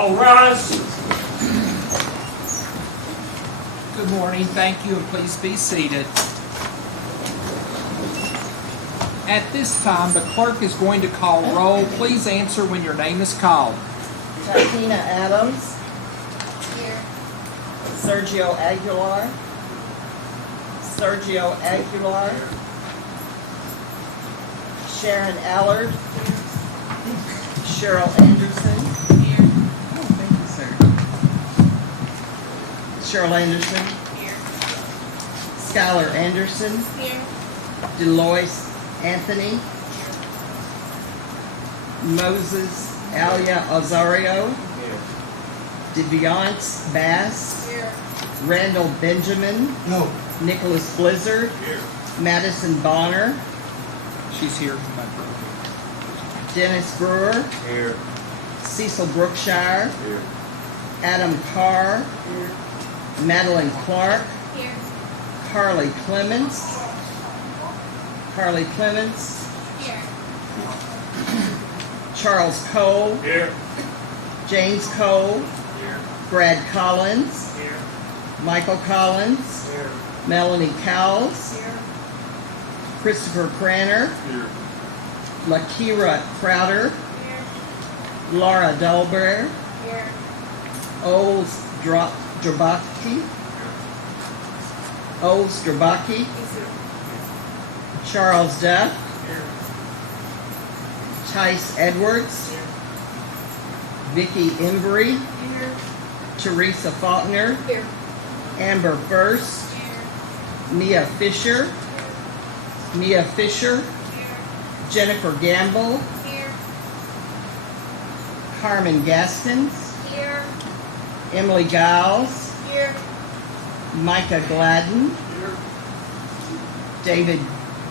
All rise. Good morning, thank you, and please be seated. At this time, the clerk is going to call roll. Please answer when your name is called. Tatiana Adams. Here. Sergio Aguilar. Sergio Aguilar. Sharon Allard. Cheryl Anderson. Here. Oh, thank you, sir. Cheryl Anderson. Here. Skylar Anderson. Here. Delois Anthony. Moses Alia Ozario. DeViance Bass. Here. Randall Benjamin. No. Nicholas Blizzard. Here. Madison Bonner. She's here. Dennis Brewer. Here. Cecil Brookshire. Here. Adam Carr. Madeline Clark. Here. Carly Clements. Carly Clements. Here. Charles Cole. Here. James Cole. Here. Brad Collins. Here. Michael Collins. Here. Melanie Cowles. Here. Christopher Cranner. Here. Lakira Crowder. Here. Laura Dolbear. Here. Oles Drabaki. Oles Drabaki. Charles Duff. Here. Tice Edwards. Vicky Embry. Here. Teresa Faulkner. Here. Amber First. Here. Mia Fisher. Mia Fisher. Here. Jennifer Gamble. Here. Carmen Gaskins. Here. Emily Giles. Here. Micah Gladden. Here. David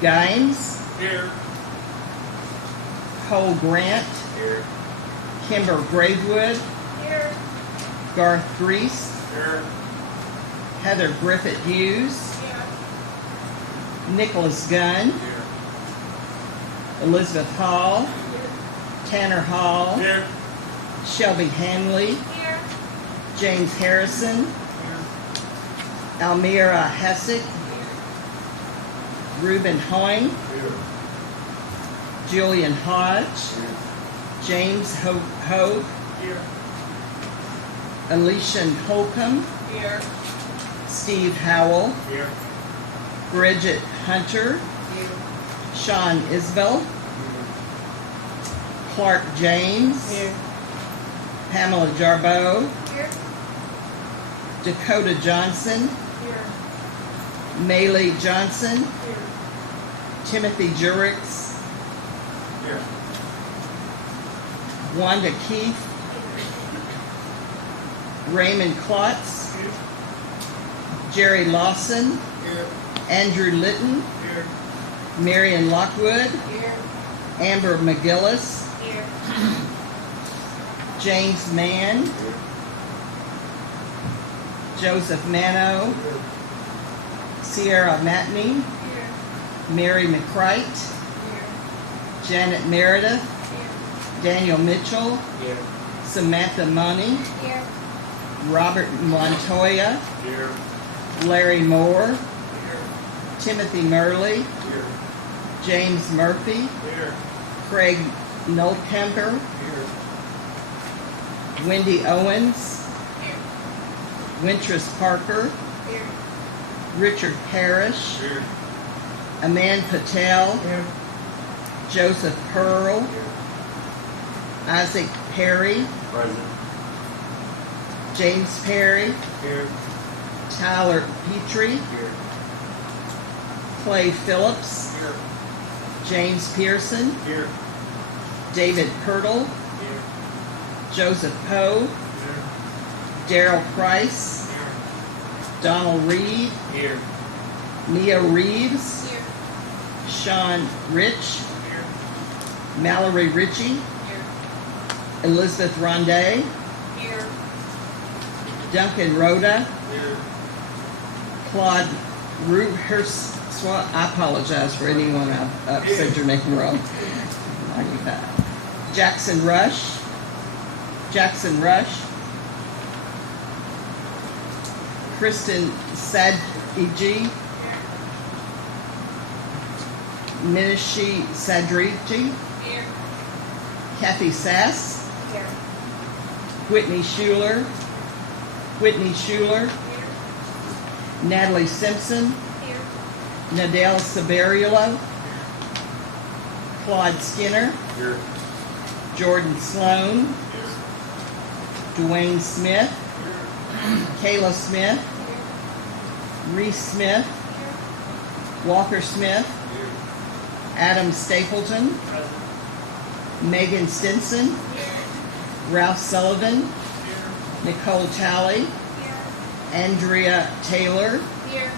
Gimes. Here. Cole Grant. Here. Kimber Braidwood. Here. Garth Grease. Here. Heather Griffith Hughes. Here. Nicholas Gunn. Here. Elizabeth Hall. Tanner Hall. Here. Shelby Hanley. Here. James Harrison. Almira Hessick. Reuben Hoying. Here. Julian Hodge. James Hogue. Here. Alicia Holcomb. Here. Steve Howell. Here. Bridget Hunter. Here. Sean Isbell. Clark James. Here. Pamela Jarboe. Here. Dakota Johnson. Here. Maylee Johnson. Here. Timothy Jurix. Here. Wanda Keith. Raymond Klotz. Jerry Lawson. Here. Andrew Litton. Here. Marion Lockwood. Here. Amber McGillis. Here. James Mann. Joseph Mano. Sierra Matney. Here. Mary McCrite. Here. Janet Meredith. Here. Daniel Mitchell. Here. Samantha Money. Here. Robert Montoya. Here. Larry Moore. Here. Timothy Murley. Here. James Murphy. Here. Craig Nolkemper. Here. Wendy Owens. Here. Wintress Parker. Here. Richard Parrish. Here. Aman Patel. Here. Joseph Pearl. Isaac Perry. Present. James Perry. Here. Tyler Petrie. Here. Clay Phillips. Here. James Pearson. Here. David Pirtle. Here. Joseph Poe. Here. Darrell Price. Here. Donald Reed. Here. Mia Reeves. Here. Sean Rich. Here. Mallory Ritchie. Here. Elizabeth Ronday. Here. Duncan Rhoda. Here. Claude I apologize for anyone I've said your name wrong. 95. Jackson Rush. Jackson Rush, Kristen Sadigi, Minishi Sadrigi, Here. Kathy Sass, Here. Whitney Schuler, Here. Natalie Simpson, Here. Nadell Sabariolo, Claude Skinner, Here. Jordan Sloan, Here. Dwayne Smith, Kayla Smith, Reese Smith, Walker Smith, Here. Adam Stapleton, Present. Megan Stinson, Ralph Sullivan, Nicole Talley, Here. Andrea Taylor, Here.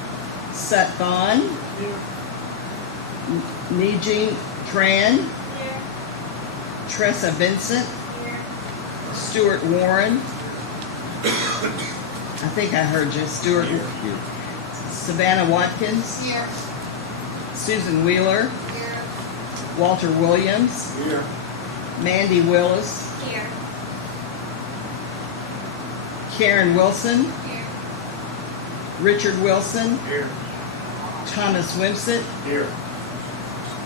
Sut Vaughn, Nijing Tran, Here. Tressa Vincent, Here. Stuart Warren. I think I heard you, Stuart. Savannah Watkins, Here. Susan Wheeler, Here. Walter Williams, Here. Mandy Willis, Here. Karen Wilson, Here. Richard Wilson, Here. Thomas Wimsett, Here.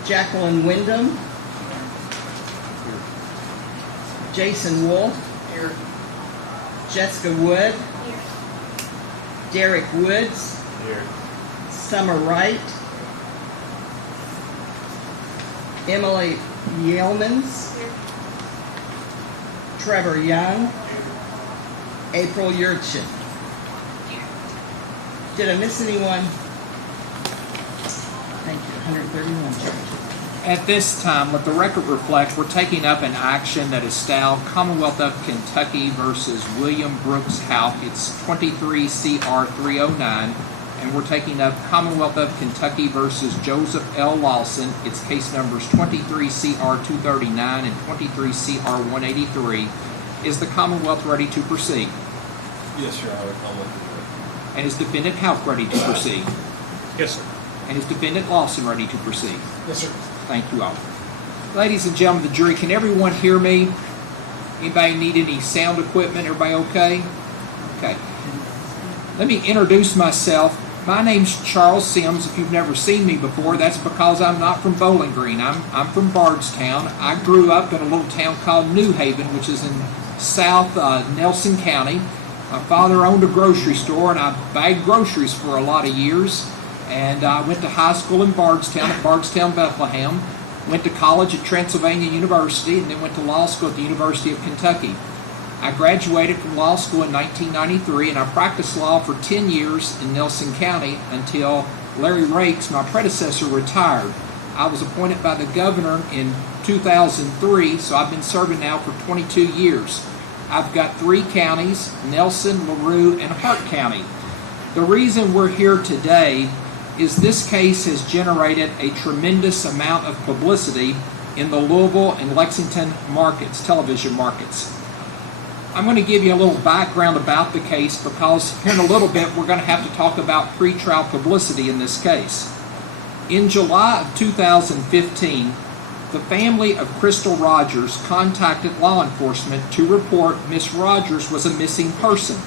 Jacqueline Wyndham, Jason Wolf, Here. Jessica Wood, Here. Derek Woods, Here. Summer Wright, Emily Yeomans, Here. Trevor Young, April Yurchin. Did I miss anyone? Thank you, 131 charges. At this time, let the record reflect, we're taking up an action that is styled Commonwealth of Kentucky versus William Brooks Houck. It's 23 CR 309. And we're taking up Commonwealth of Kentucky versus Joseph L. Lawson. Its case numbers 23 CR 239 and 23 CR 183. Is the Commonwealth ready to proceed? Yes, Your Honor. I'll look at And is Defendant Houck ready to proceed? it. Yes, sir. And is Defendant Lawson ready to proceed? Yes, sir. Thank you all. Ladies and gentlemen of the jury, can everyone hear me? Anybody need any sound equipment? Everybody okay? Okay. Let me introduce myself. My name's Charles Sims. If you've never seen me before, that's because I'm not from Bowling Green. I'm from Bardstown. I grew up in a little town called New Haven, which is in South Nelson County. My father owned a grocery store, and I bagged groceries for a lot of years. And I went to high school in Bardstown, at Bardstown, Bethlehem. Went to college at Transylvania University, and then went to law school at the University of Kentucky. I graduated from law school in 1993, and I practiced law for 10 years in Nelson County until Larry Rakes, my predecessor, retired. I was appointed by the governor in 2003, so I've been serving now for 22 years. I've got 3 counties, Nelson, LaRue, and Hart County. The reason we're here today is this case has generated a tremendous amount of publicity in the Louisville and Lexington markets, television markets. I'm going to give you a little background about the case because here in a little bit we're going to have to talk about pretrial publicity in this case. In July of 2015, the family of Crystal Rogers contacted law enforcement to report Miss Rogers was a missing person.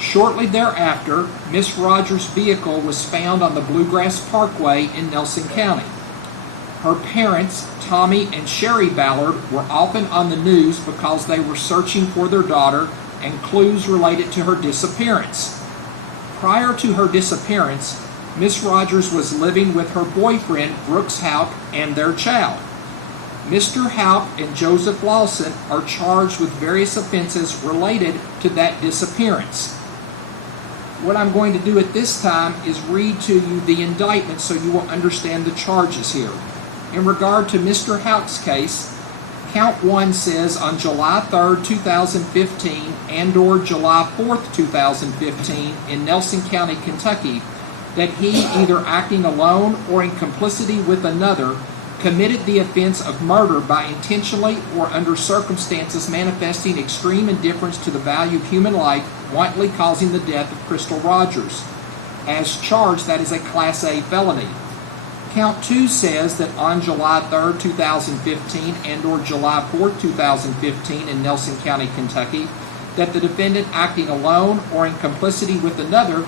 Shortly thereafter, Miss Rogers' vehicle was found on the Bluegrass Parkway in Nelson County. Her parents, Tommy and Sherry Ballard, were often on the news because they were searching for their daughter and clues related to her disappearance. Prior to her disappearance, Miss Rogers was living with her boyfriend, Brooks Houck, and their child. Mr. Houck and Joseph Lawson are charged with various offenses related to that disappearance. What I'm going to do at this time is read to you the indictment so you will understand the charges here. In regard to Mr. Houck's case, Count 1 says on July 3rd, 2015 and or July 4th, 2015 in Nelson County, Kentucky, that he, either acting alone or in complicity with another, committed the offense of murder by intentionally or under circumstances manifesting extreme indifference to the value of human life, wantonly causing the death of Crystal Rogers. As charged, that is a Class A felony. Count 2 says that on July 3rd, 2015 and or July 4th, 2015 in Nelson County, Kentucky, that the defendant acting alone or in complicity with another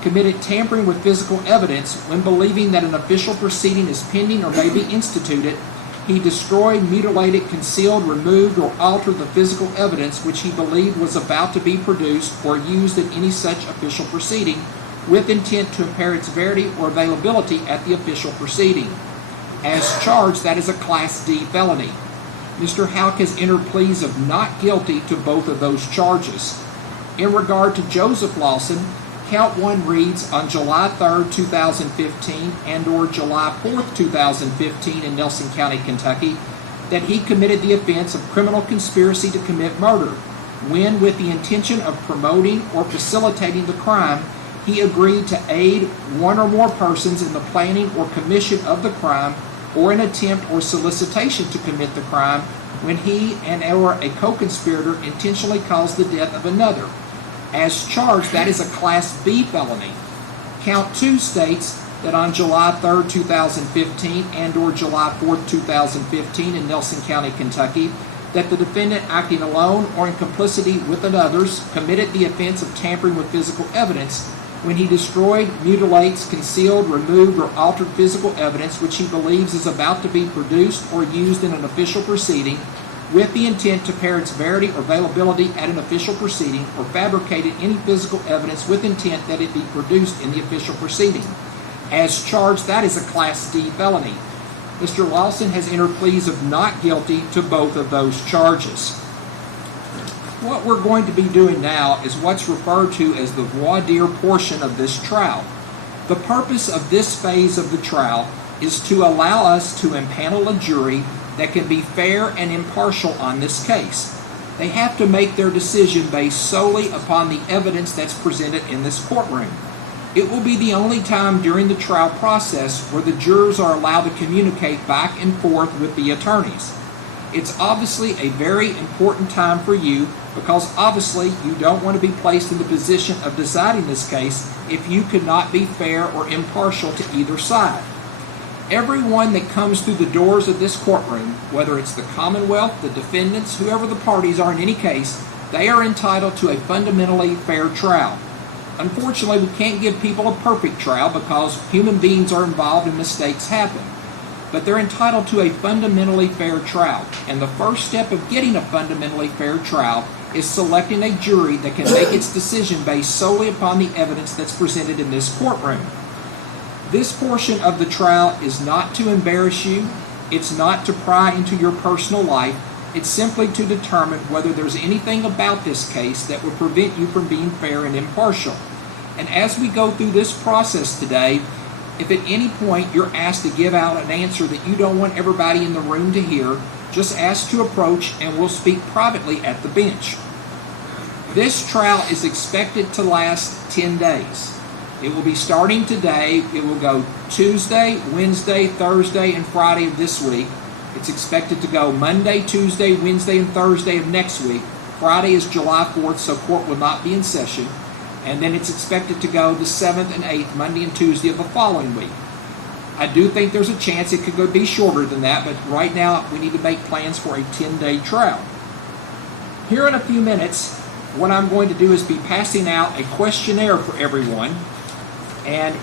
committed tampering with physical evidence when believing that an official proceeding is pending or may be instituted. He destroyed, mutilated, concealed, removed, or altered the physical evidence which he believed was about to be produced or used in any such official proceeding with intent to impair its verity or availability at the official proceeding. As charged, that is a Class D felony. Mr. Houck has entered pleas of not guilty to both of those charges. In regard to Joseph Lawson, Count 1 reads, on July 3rd, 2015 and or July 4th, 2015 in Nelson County, Kentucky, that he committed the offense of criminal conspiracy to commit murder, when with the intention of promoting or facilitating the crime, he agreed to aid one or more persons in the planning or commission of the crime or an attempt or solicitation to commit the crime when he and or a co-conspirator intentionally caused the death of another. As charged, that is a Class B felony. Count 2 states that on July 3rd, 2015 and or July 4th, 2015 in Nelson County, Kentucky, that the defendant acting alone or in complicity with others committed the offense of tampering with physical evidence when he destroyed, mutilates, concealed, removed, or altered physical evidence which he believes is about to be produced or used in an official proceeding with the intent to impair its verity or availability at an official proceeding, or fabricated any physical evidence with intent that it be produced in the official proceeding. As charged, that is a Class D felony. Mr. Lawson has entered pleas of not guilty to both of those charges. What we're going to be doing now is what's referred to as the voir dire portion of this trial. The purpose of this phase of the trial is to allow us to impanel a jury that can be fair and impartial on this case. They have to make their decision based solely upon the evidence that's presented in this courtroom. It will be the only time during the trial process where the jurors are allowed to communicate back and forth with the attorneys. It's obviously a very important time for you because obviously you don't want to be placed in the position of deciding this case if you could not be fair or impartial to either side. Everyone that comes through the doors of this courtroom, whether it's the Commonwealth, the defendants, whoever the parties are in any case, they are entitled to a fundamentally fair trial. Unfortunately, we can't give people a perfect trial because human beings are involved and mistakes happen. But they're entitled to a fundamentally fair trial. And the first step of getting a fundamentally fair trial is selecting a jury that can make its decision based solely upon the evidence that's presented in this courtroom. This portion of the trial is not to embarrass you. It's not to pry into your personal life. It's simply to determine whether there's anything about this case that would prevent you from being fair and impartial. And as we go through this process today, if at any point you're asked to give out an answer that you don't want everybody in the room to hear, just ask to approach and we'll speak privately at the bench. This trial is expected to last 10 days. It will be starting today. It will go Tuesday, Wednesday, Thursday, and Friday of this week. It's expected to go Monday, Tuesday, Wednesday, and Thursday of next week. Friday is July 4th, so court will not be in session. And then it's expected to go the 7th and 8th, Monday and Tuesday of the following week. I do think there's a chance it could be shorter than that, but right now we need to make plans for a 10-day trial. Here in a few minutes, what I'm going to do is be passing out a questionnaire for everyone. And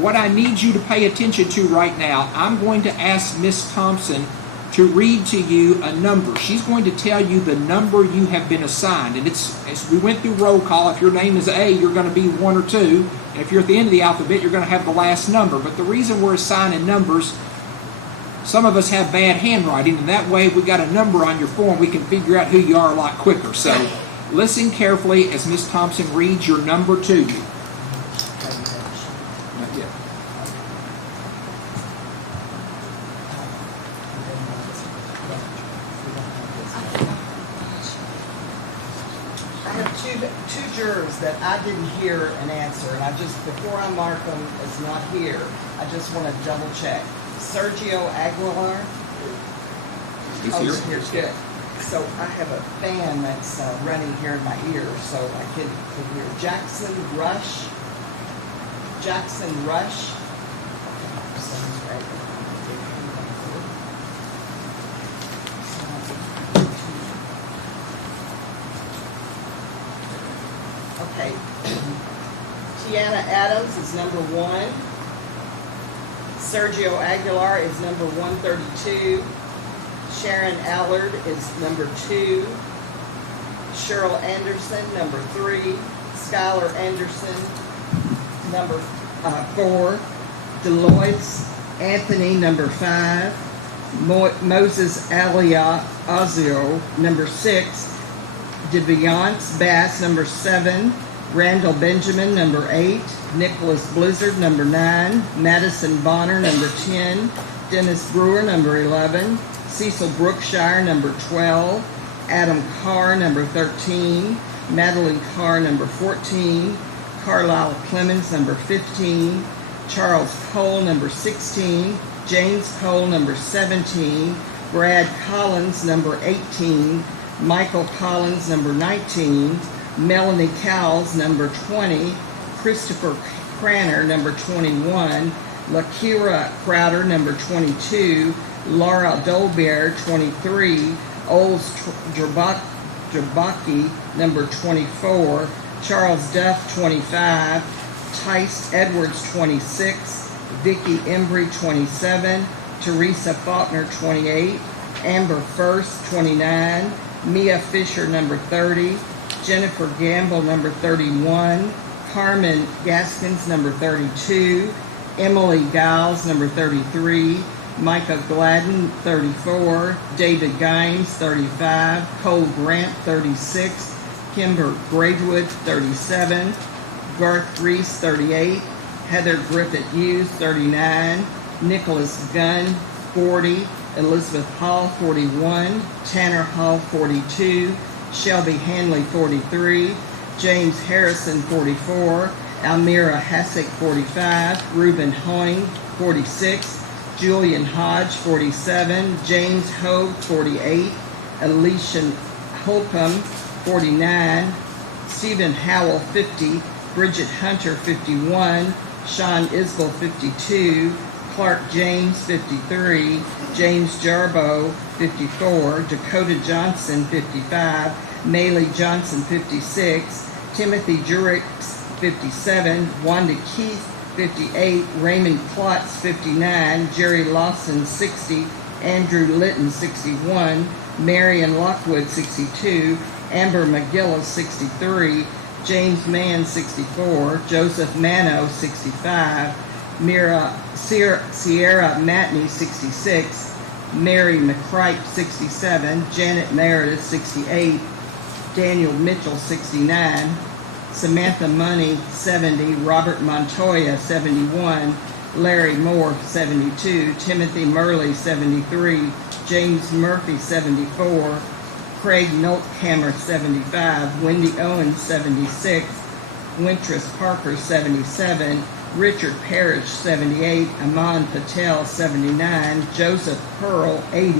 what I need you to pay attention to right now, I'm going to ask Miss Thompson to read to you a number. She's going to tell you the number you have been assigned. And it's, as we went through roll call, if your name is A, you're going to be 1 or 2. And if you're at the end of the alphabet, you're going to have the last number. But the reason we're assigning numbers, some of us have bad handwriting, and that way we got a number on your form, we can figure out who you are a lot quicker. So listen carefully as Miss Thompson reads your number to you. Two jurors that I didn't hear an answer, and I just, before I mark them as not here, I just want to double check. Sergio Aguilar. He's here. Good. So I have a fan that's running here in my ear, so I can hear. Jackson Rush. Sounds right. Okay. Tiana Adams is number 1. Sergio Aguilar is number 132. Sharon Allard is number 2. Cheryl Anderson, number 3. Skylar Anderson, number 4. Deloitte Anthony, number 5. Moses Aliazio, number 6. DeViance Bass, number 7. Randall Benjamin, number 8. Nicholas Blizzard, number 9. Madison Bonner, number 10. Dennis Brewer, number 11. Cecil Brookshire, number 12. Adam Carr, number 13. Madeline Carr, number 14. Carlisle Clemens, number 15. Charles Cole, number 16. James Cole, number 17. Brad Collins, number 18. Michael Collins, number 19. Melanie Cowles, number 20. Christopher Cranner, number 21. Lakira Crowder, number 22. Laura Dolbear, 23. Oles Jabaki, number 24. Charles Duff, 25. Tice Edwards, 26. Vicky Embry, 27. Teresa Faulkner, 28. Amber First, 29. Mia Fisher, number 30. Jennifer Gamble, number 31. Carmen Gaskins, number 32. Emily Giles, number 33. Micah Gladden, 34. David Gimes, 35. Cole Grant, 36. Kimber Gravewood, 37. Garth Reese, 38. Heather Griffith Hughes, 39. Nicholas Gunn, 40. Elizabeth Hall, 41. Tanner Hall, 42. Shelby Hanley, 43. James Harrison, 44. Almira Hassick, 45. Reuben Hoying, 46. Julian Hodge, 47. James Hogue, 48. Alicia Holcomb, 49. Stephen Howell, 50. Bridget Hunter, 51. Sean Isbell, 52. Clark James, 53. James Jarbo, 54. Dakota Johnson, 55. Maylee Johnson, 56. Timothy Jurix, 57. Wanda Keith, 58. Raymond Klotz, 59. Jerry Lawson, 60. Andrew Litton, 61. Marion Lockwood, 62. Amber McGillis, 63. James Mann, 64. Joseph Mano, 65. Sierra Matney, 66. Mary McCripe, 67. Janet Meredith, 68. Daniel Mitchell, 69. Samantha Money, 70. Robert Montoya, 71. Larry Moore, 72. Timothy Murley, 73. James Murphy, 74. Craig Nolthammer, 75. Wendy Owens, 76. Wintress Parker, 77. Richard Parrish, 78. Aman Patel, 79. Joseph Pearl, 80.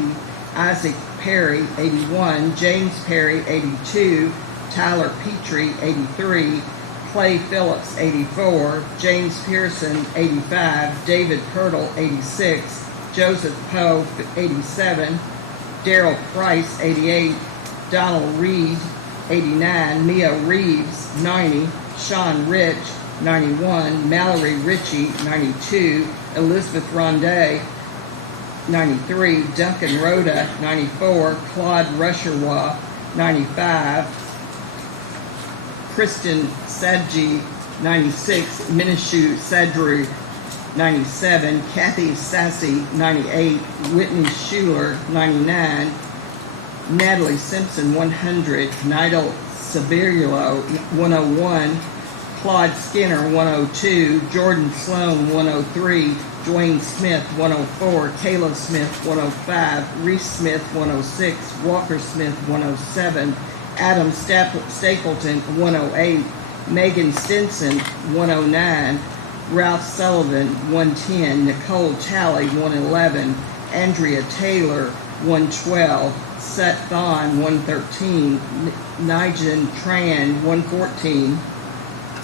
Isaac Perry, 81. James Perry, 82. Tyler Petrie, 83. Clay Phillips, 84. James Pearson, 85. David Pirtle, 86. Joseph Poe, 87. Daryl Price, 88. Donald Reed, 89. Mia Reeves, 90. Sean Rich, 91. Mallory Ritchie, 92. Elizabeth Ronday, 93. Duncan Rhoda, 94. Claude Rusherwa, 95. Kristen Sadji, 96. Minishu Sadru, 97. Kathy Sassy, 98. Whitney Schuler, 99. Natalie Simpson, 100. Nidal Saverio, 101. Claude Skinner, 102. Jordan Sloan, 103. Dwayne Smith, 104. Caleb Smith, 105. Reese Smith, 106. Walker Smith, 107. Adam Stapleton, 108. Megan Stinson, 109. Ralph Sullivan, 110. Nicole Talley, 111. Andrea Taylor, 112. Seth Thon, 113. Nigel Tran, 114.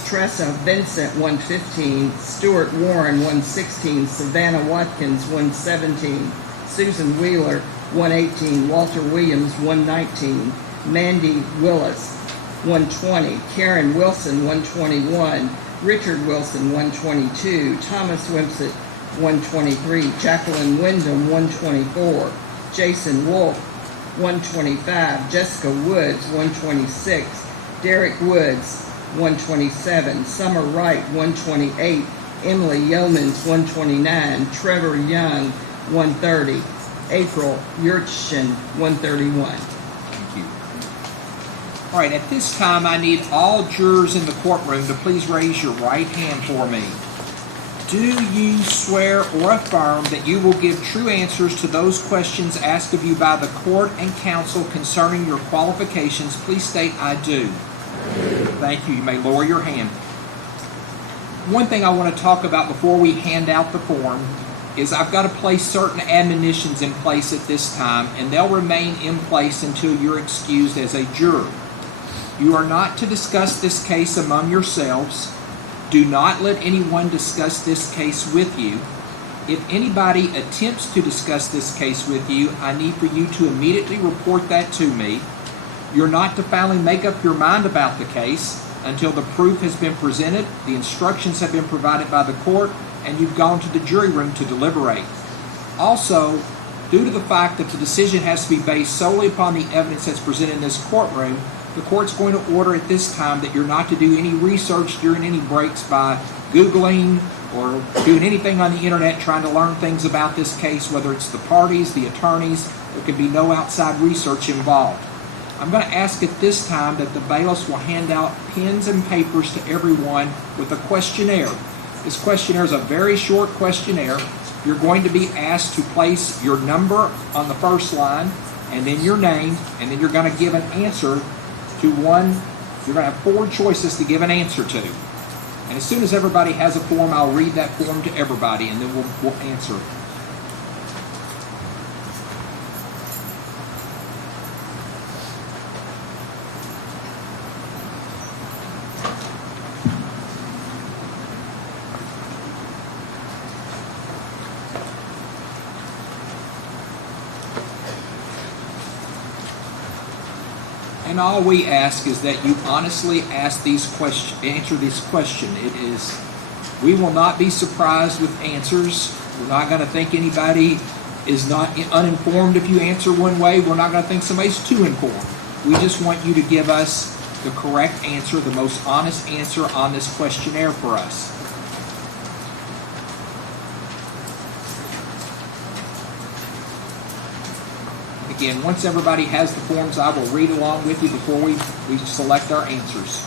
Tressa Vincent, 115. Stuart Warren, 116. Savannah Watkins, 117. Susan Wheeler, 118. Walter Williams, 119. Mandy Willis, 120. Karen Wilson, 121. Richard Wilson, 122. Thomas Wimsett, 123. Jacqueline Wyndham, 124. Jason Wolf, 125. Jessica Woods, 126. Derek Woods, 127. Summer Wright, 128. Emily Yeomans, 129. Trevor Young, 130. April Yurchin, 131. Thank you. All right, at this time, I need all jurors in the courtroom to please raise your right hand for me. Do you swear or affirm that you will give true answers to those questions asked of you by the court and counsel concerning your qualifications? Please state, I do. Thank you. You may lower your hand. One thing I want to talk about before we hand out the form is I've got to place certain admonitions in place at this time, and they'll remain in place until you're excused as a juror. You are not to discuss this case among yourselves. Do not let anyone discuss this case with you. If anybody attempts to discuss this case with you, I need for you to immediately report that to me. You're not to finally make up your mind about the case until the proof has been presented, the instructions have been provided by the court, and you've gone to the jury room to deliberate. Also, due to the fact that the decision has to be based solely upon the evidence that's presented in this courtroom, the court's going to order at this time that you're not to do any research during any breaks by Googling or doing anything on the internet trying to learn things about this case, whether it's the parties, the attorneys. There can be no outside research involved. I'm going to ask at this time that the bailiffs will hand out pens and papers to everyone with a questionnaire. This questionnaire is a very short questionnaire. You're going to be asked to place your number on the first line, and then your name, and then you're going to give an answer to one. You're going to have 4 choices to give an answer to. And as soon as everybody has a form, I'll read that form to everybody, and then we'll answer. And all we ask is that you honestly answer this question. It is, we will not be surprised with answers. We're not going to think anybody is not uninformed if you answer one way. We're not going to think somebody's too informed. We just want you to give us the correct answer, the most honest answer on this questionnaire for us. Again, once everybody has the forms, I will read along with you before we select our answers.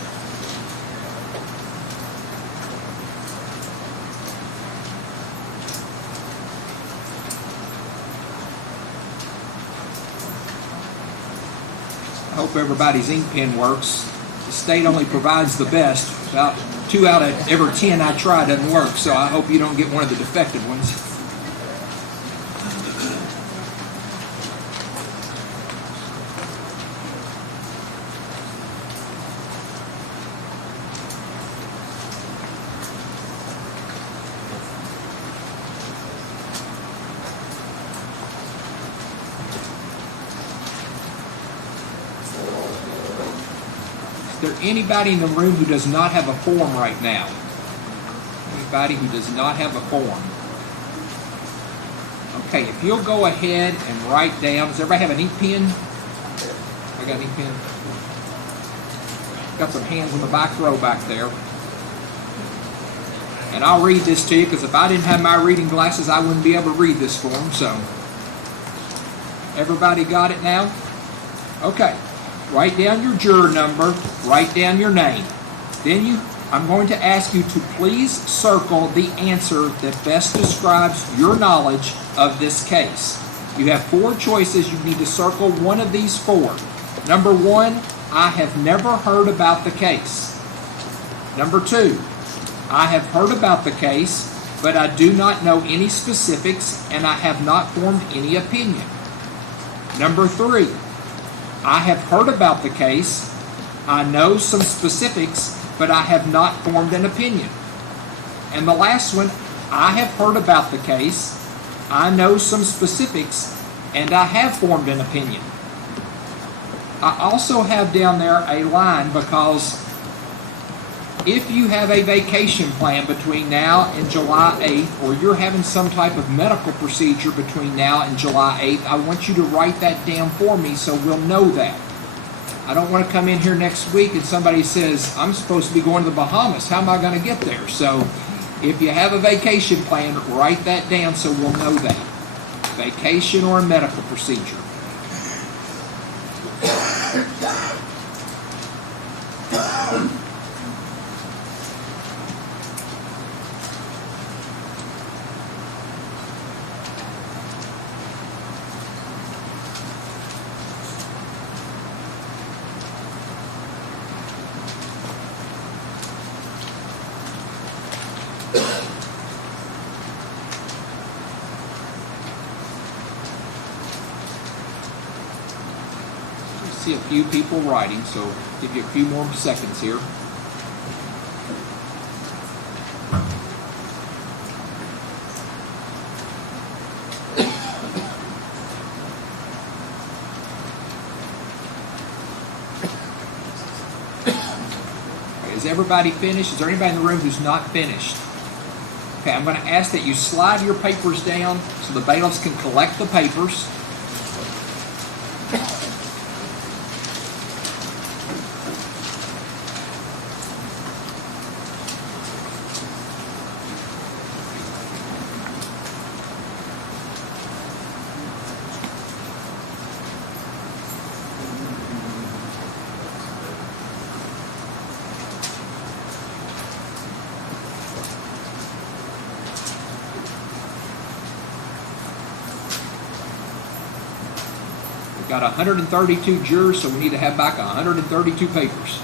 I hope everybody's ink pen works. The state only provides the best. About 2 out of every 10 I try doesn't work, so I hope you don't get one of the defective ones. Is there anybody in the room who does not have a form right now? Anybody who does not have a form? Okay, if you'll go ahead and write down, does everybody have an ink pen? I got an ink pen. Got some hands in the back row back there. And I'll read this to you, because if I didn't have my reading glasses, I wouldn't be able to read this form. So, everybody got it now? Okay. Write down your juror number, write down your name. Then I'm going to ask you to please circle the answer that best describes your knowledge of this case. You have 4 choices. You need to circle one of these 4. Number 1, I have never heard about the case. Number 2, I have heard about the case, but I do not know any specifics and I have not formed any opinion. Number 3, I have heard about the case, I know some specifics, but I have not formed an opinion. And the last one, I have heard about the case, I know some specifics, and I have formed an opinion. I also have down there a line because if you have a vacation plan between now and July 8th, or you're having some type of medical procedure between now and July 8th, I want you to write that down for me so we'll know that. I don't want to come in here next week and somebody says, I'm supposed to be going to the Bahamas. How am I going to get there? So if you have a vacation plan, write that down so we'll know that. Vacation or a medical procedure. See a few people writing, so give you a few more seconds here. Is everybody finished? Is there anybody in the room who's not finished? Okay, I'm going to ask that you slide your papers down so the bailiffs can collect the papers. We've got 132 jurors, so we need to have back 132 papers.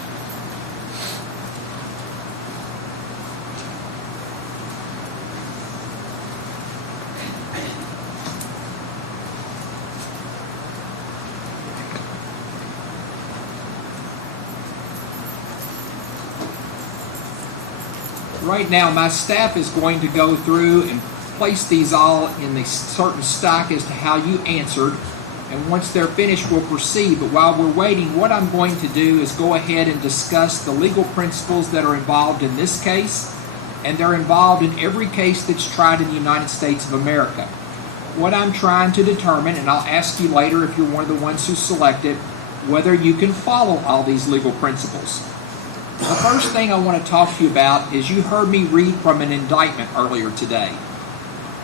Right now, my staff is going to go through and place these all in a certain stack as to how you answered. And once they're finished, we'll proceed. But while we're waiting, what I'm going to do is go ahead and discuss the legal principles that are involved in this case, and they're involved in every case that's tried in the United States of America. What I'm trying to determine, and I'll ask you later if you're one of the ones who select it, whether you can follow all these legal principles. The first thing I want to talk to you about is you heard me read from an indictment earlier today.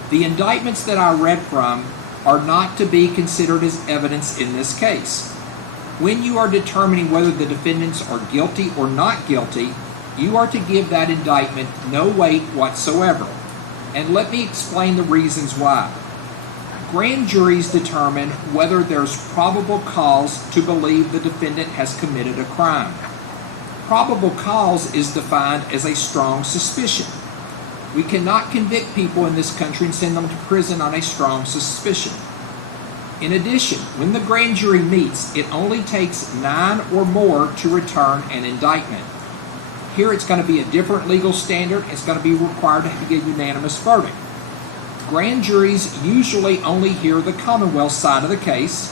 The indictments that I read from are not to be considered as evidence in this case. When you are determining whether the defendants are guilty or not guilty, you are to give that indictment no weight whatsoever. And let me explain the reasons why. Grand juries determine whether there's probable cause to believe the defendant has committed a crime. Probable cause is defined as a strong suspicion. We cannot convict people in this country and send them to prison on a strong suspicion. In addition, when the grand jury meets, it only takes 9 or more to return an indictment. Here it's going to be a different legal standard. It's going to be required to have a unanimous verdict. Grand juries usually only hear the Commonwealth side of the case.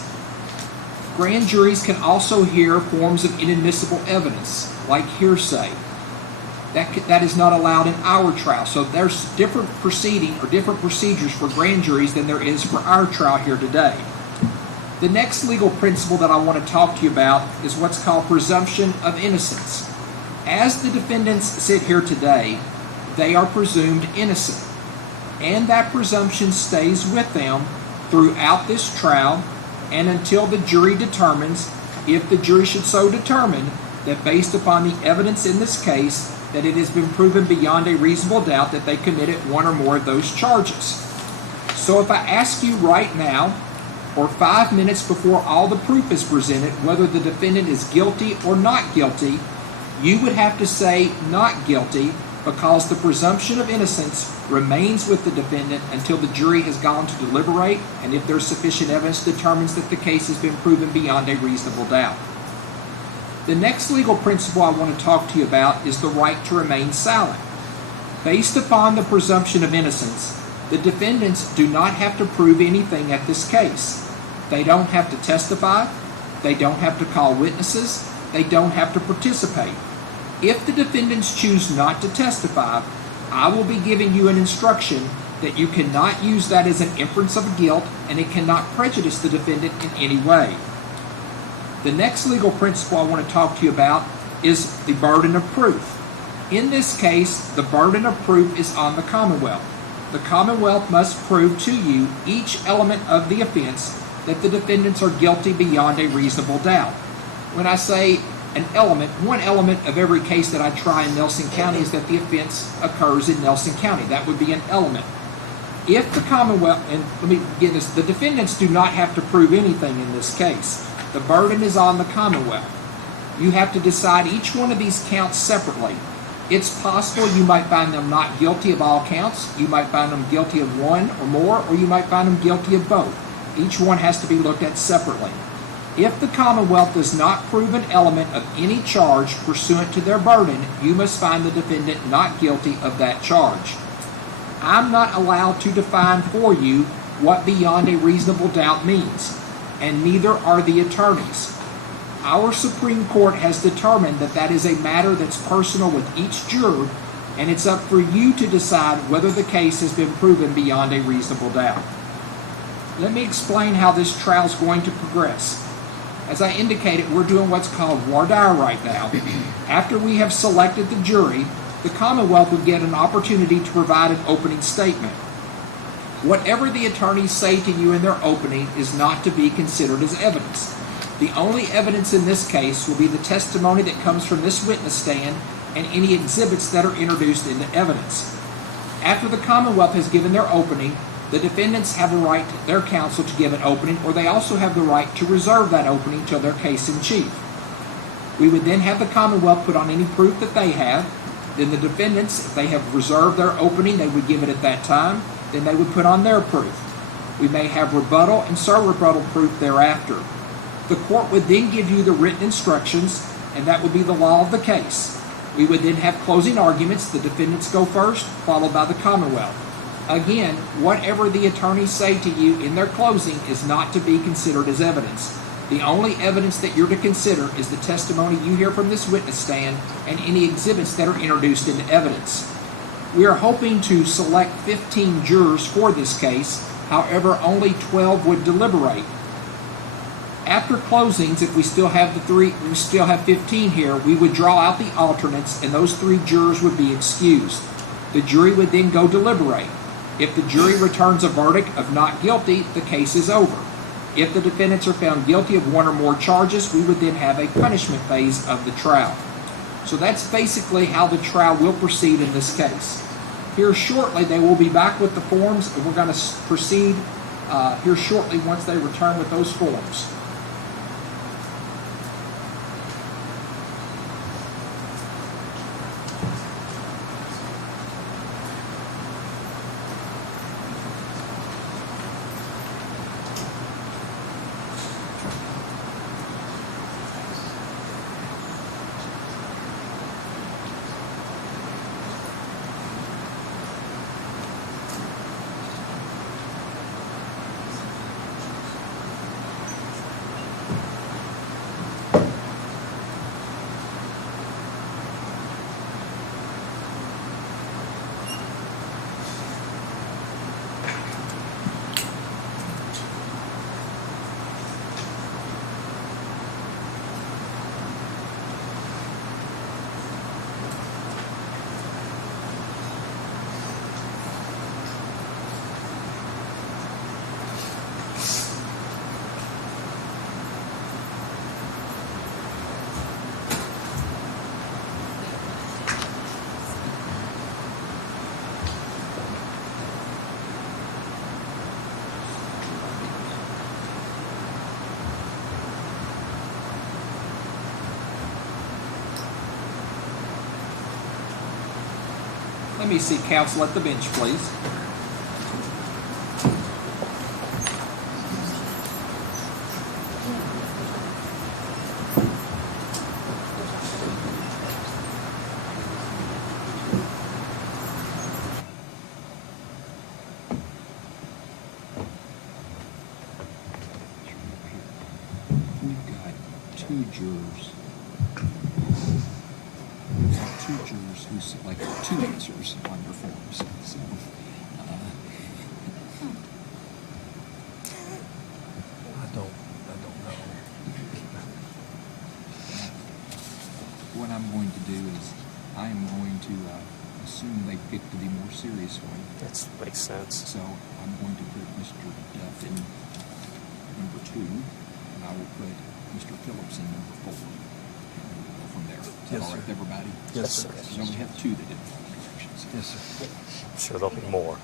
Grand juries can also hear forms of inadmissible evidence, like hearsay. That is not allowed in our trial. So there's different proceeding or different procedures for grand juries than there is for our trial here today. The next legal principle that I want to talk to you about is what's called presumption of innocence. As the defendants sit here today, they are presumed innocent. And that presumption stays with them throughout this trial and until the jury determines, if the jury should so determine, that based upon the evidence in this case, that it has been proven beyond a reasonable doubt that they committed one or more of those charges. So if I ask you right now, or 5 minutes before all the proof is presented, whether the defendant is guilty or not guilty, you would have to say not guilty, because the presumption of innocence remains with the defendant until the jury has gone to deliberate, and if there's sufficient evidence, determines that the case has been proven beyond a reasonable doubt. The next legal principle I want to talk to you about is the right to remain silent. Based upon the presumption of innocence, the defendants do not have to prove anything at this case. They don't have to testify. They don't have to call witnesses. They don't have to participate. If the defendants choose not to testify, I will be giving you an instruction that you cannot use that as an inference of guilt, and it cannot prejudice the defendant in any way. The next legal principle I want to talk to you about is the burden of proof. In this case, the burden of proof is on the Commonwealth. The Commonwealth must prove to you each element of the offense that the defendants are guilty beyond a reasonable doubt. When I say an element, one element of every case that I try in Nelson County is that the offense occurs in Nelson County. That would be an element. If the Commonwealth, and let me begin this, the defendants do not have to prove anything in this case. The burden is on the Commonwealth. You have to decide each one of these counts separately. It's possible you might find them not guilty of all counts. You might find them guilty of one or more, or you might find them guilty of both. Each one has to be looked at separately. If the Commonwealth does not prove an element of any charge pursuant to their burden, you must find the defendant not guilty of that charge. I'm not allowed to define for you what beyond a reasonable doubt means, and neither are the attorneys. Our Supreme Court has determined that that is a matter that's personal with each juror, and it's up for you to decide whether the case has been proven beyond a reasonable doubt. Let me explain how this trial is going to progress. As I indicated, we're doing what's called voir dire right now. After we have selected the jury, the Commonwealth would get an opportunity to provide an opening statement. Whatever the attorneys say to you in their opening is not to be considered as evidence. The only evidence in this case will be the testimony that comes from this witness stand and any exhibits that are introduced into evidence. After the Commonwealth has given their opening, the defendants have a right, their counsel, to give an opening, or they also have the right to reserve that opening till their case in chief. We would then have the Commonwealth put on any proof that they have. Then the defendants, if they have reserved their opening, they would give it at that time. Then they would put on their proof. We may have rebuttal and sur-rebuttal proof thereafter. The court would then give you the written instructions, and that would be the law of the case. We would then have closing arguments. The defendants go first, followed by the Commonwealth. Again, whatever the attorneys say to you in their closing is not to be considered as evidence. The only evidence that you're to consider is the testimony you hear from this witness stand and any exhibits that are introduced into evidence. We are hoping to select 15 jurors for this case. However, only 12 would deliberate. After closings, if we still have 15 here, we would draw out the alternates, and those 3 jurors would be excused. The jury would then go deliberate. If the jury returns a verdict of not guilty, the case is over. If the defendants are found guilty of one or more charges, we would then have a punishment phase of the trial. So that's basically how the trial will proceed in this case. Here shortly, they will be back with the forms, and we're going to proceed here shortly once they return with those forms. Let me see counsel at the bench, please. jurors. We have two jurors who selected two answers on their forms. So, I don't know. what I'm going to do is I am going to assume they picked the more serious one. That makes sense. So I'm going to put Mr. Duff in number 2, and I will put Mr. Phillips in number 4. And we'll go from there. Is that Yes, all right sir. with everybody? Yes, sir. We only have 2 that did the wrong directions. Yes, sir. I'm sure there'll be more.